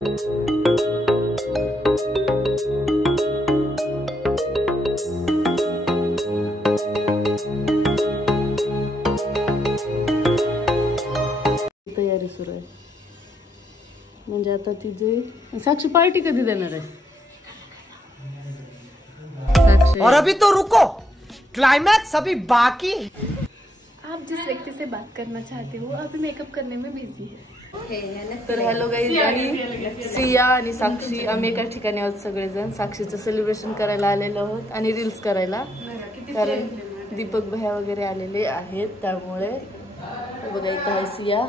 तयारी सुरू आहे म्हणजे आता तिचे साक्षी पार्टी कधी देणार आहे? और अभी तो रुको, क्लाइमैक्स अभी बाकी। आप जिस व्यक्ति से बात करना चाहते हो अभी मेकअप करने में बिझी है। तर हॅलो गाईज, आणि सिया आणि साक्षी आम्ही एका ठिकाणी आहोत सगळेजण. साक्षीचं सेलिब्रेशन करायला आलेलो आहोत आणि रील्स करायला, कारण दीपक भैया वगैरे आलेले आहेत. त्यामुळे बघा इथं आहे सिया.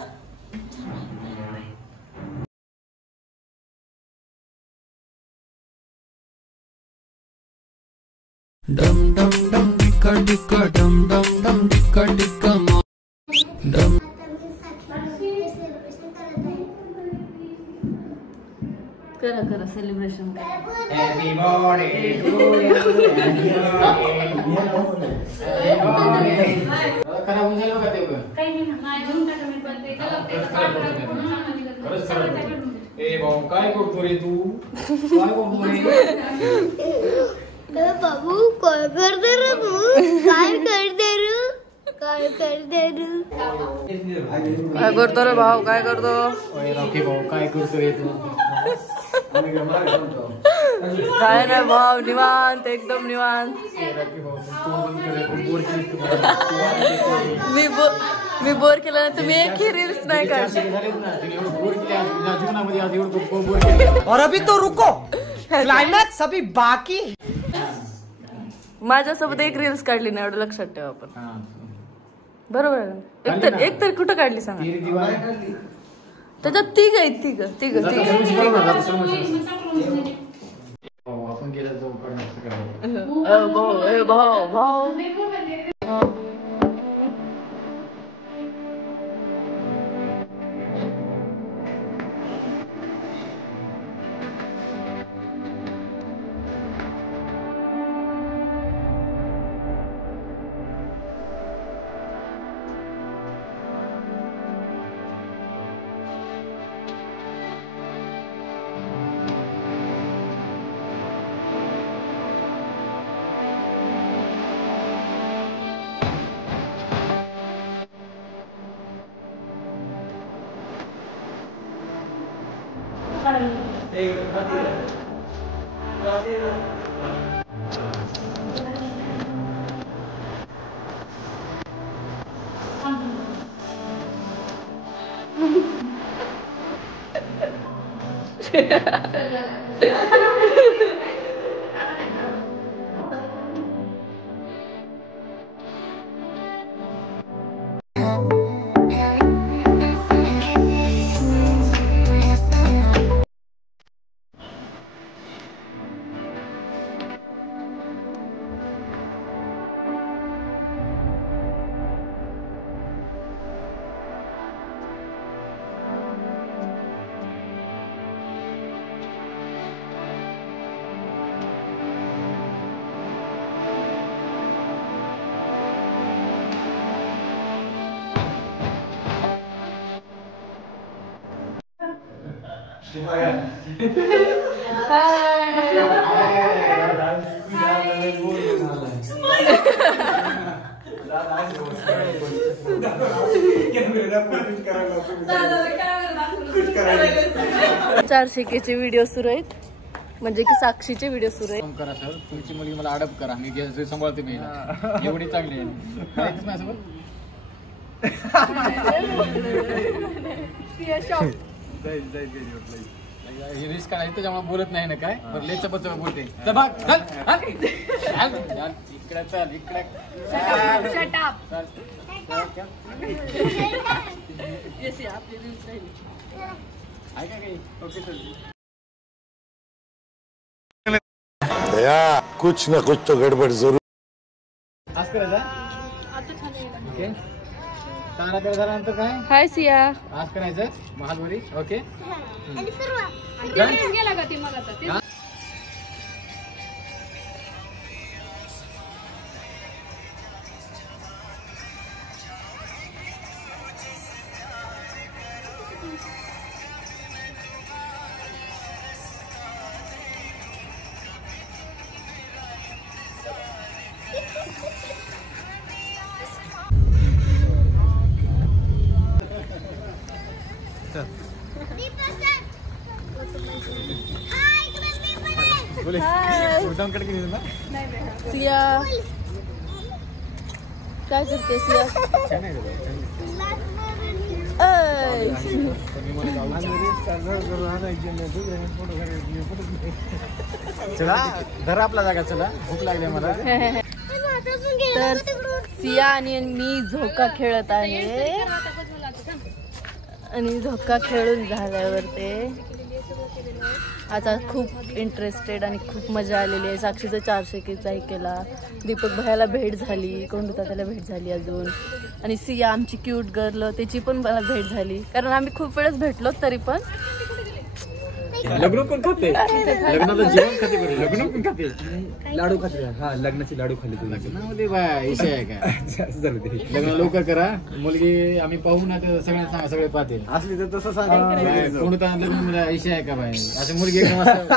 डम डम डम डिक्का डिक्का डम डम डम डिक्का डिक्का डम. करा करा सेलिब्रेशन करा. Happy birthday to you. करा मुझे लोग आते हुए काही नाही ना घेऊन टाका मी पण ते चला ते ए भाऊ काय करतो रे तू? काय करतो रे? बाबू काय करते रे तू? काय करते रे? काय करते रे? काय करतो रे भाऊ, काय करतो? ओए रॉकी भाऊ काय करतो रे तू? काय नाही भाऊ, निवांत, एकदम निवांत. रॉकी भाऊ तू बंद कर, बोर केली. मी बोर केलं ना, तुम्ही एकही रील्स नाही काढली. और अभी तो रुको, क्लाइमैक्स अभी बाकी। माझ्यासोबत एक रील्स काढली नाही, एवढं लक्षात ठेवा आपण. बरोबर आहे. एक तर कुठं काढली सांगा? त्याच्यात तिघ आहेत, तिघ. आपण गेला जाऊ भाऊ चार शिकेचे व्हिडिओ सुरू आहेत, म्हणजे की साक्षीचे व्हिडिओ सुरू आहेत. करा सर, तुमची मुलगी मला अडप करा, मी गॅस सांभाळते मी. एवढी चांगली आहे रिस्क आहे त्याच्यामुळे बोलत नाही ना. काय लेच बोलते इकडे चल, इकडे भैया कुछ न कुछ तो गड़बड़ जरूर. आज करायचा ओके. तारा पेड झाल्यानंतर काय? हाय सिया. आज करायचं महालवरी. ओके. गेला का ते मला तर सिया काय करते सिया? चला धरा आपला जागा, चला भूक लागली मला. तर सिया आणि मी झोका खेळत आहे आणि झोका खेळून झाल्यावर ते आता खूप इंटरेस्टेड आणि खूप मजा आलेली आहे. साक्षीचा 400 केचा केला, दीपक भैयाला भेट झाली, कोंडू तात्याला भेट झाली अजून, आणि सिया आमची क्यूट गर्ल त्याची पण मला भेट झाली, कारण आम्ही खूप वेळेस भेटलो तरी पण. लग्न कोण खाते? लग्नाचं जेवण खाते बरं, लग्न कोण खाते? लाडू खाते. हा लग्नाची लाडू खाल्ली तुम्ही. लग्नामध्ये बाय विषय आहे का? लग्न लवकर करा, मुलगी आम्ही पाहू ना तर सगळ्यांना सांगा, सगळे पाहतील. असली तर तसं सांग. कोणता लग्न विषय आहे का बाय? असं मुलगी एकदम असं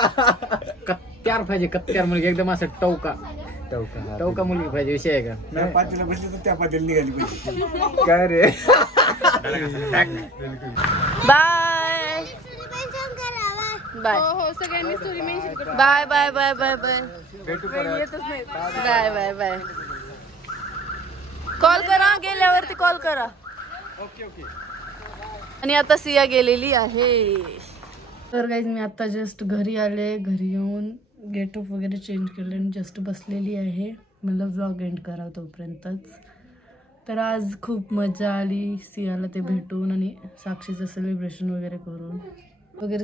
कत्त्यार पाहिजे, कत्त्यार मुलगी एकदम असं टवका मुलगी पाहिजे, विषय आहे का? पातीला बसली तर त्या पातीला निघाली पाहिजे. काय रे? बाय बाय हो सगळ्यांनी स्टोरी मेन्शन करा. Bye bye bye bye bye येतच नाही. Bye bye bye. कॉल करा, गेल्यावरती कॉल करा. आणि आता सिया गेलेली आहे. तर गाईज मी आता जस्ट घरी आले. घरी येऊन गेटअप वगैरे चेंज केले आणि जस्ट बसलेली आहे. मला व्लॉग एंड करा तोपर्यंतच. तर आज खूप मजा आली सियाला ते भेटून आणि साक्षीचं सेलिब्रेशन वगैरे करून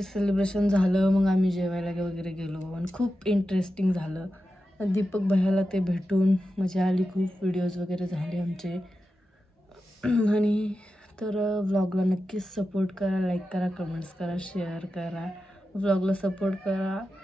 सेलिब्रेशन झालं. मग आम्ही जेवायला वगैरे गेलो आणि खूप इंटरेस्टिंग झालं. दीपक भैयाला ते भेटून मजा आली खूप. व्हिडिओज वगैरे झाले आमचे. आणि तर व्लॉगला नक्कीच सपोर्ट करा, लाईक करा, कमेंट्स करा, शेअर करा. व्लॉगला सपोर्ट करा.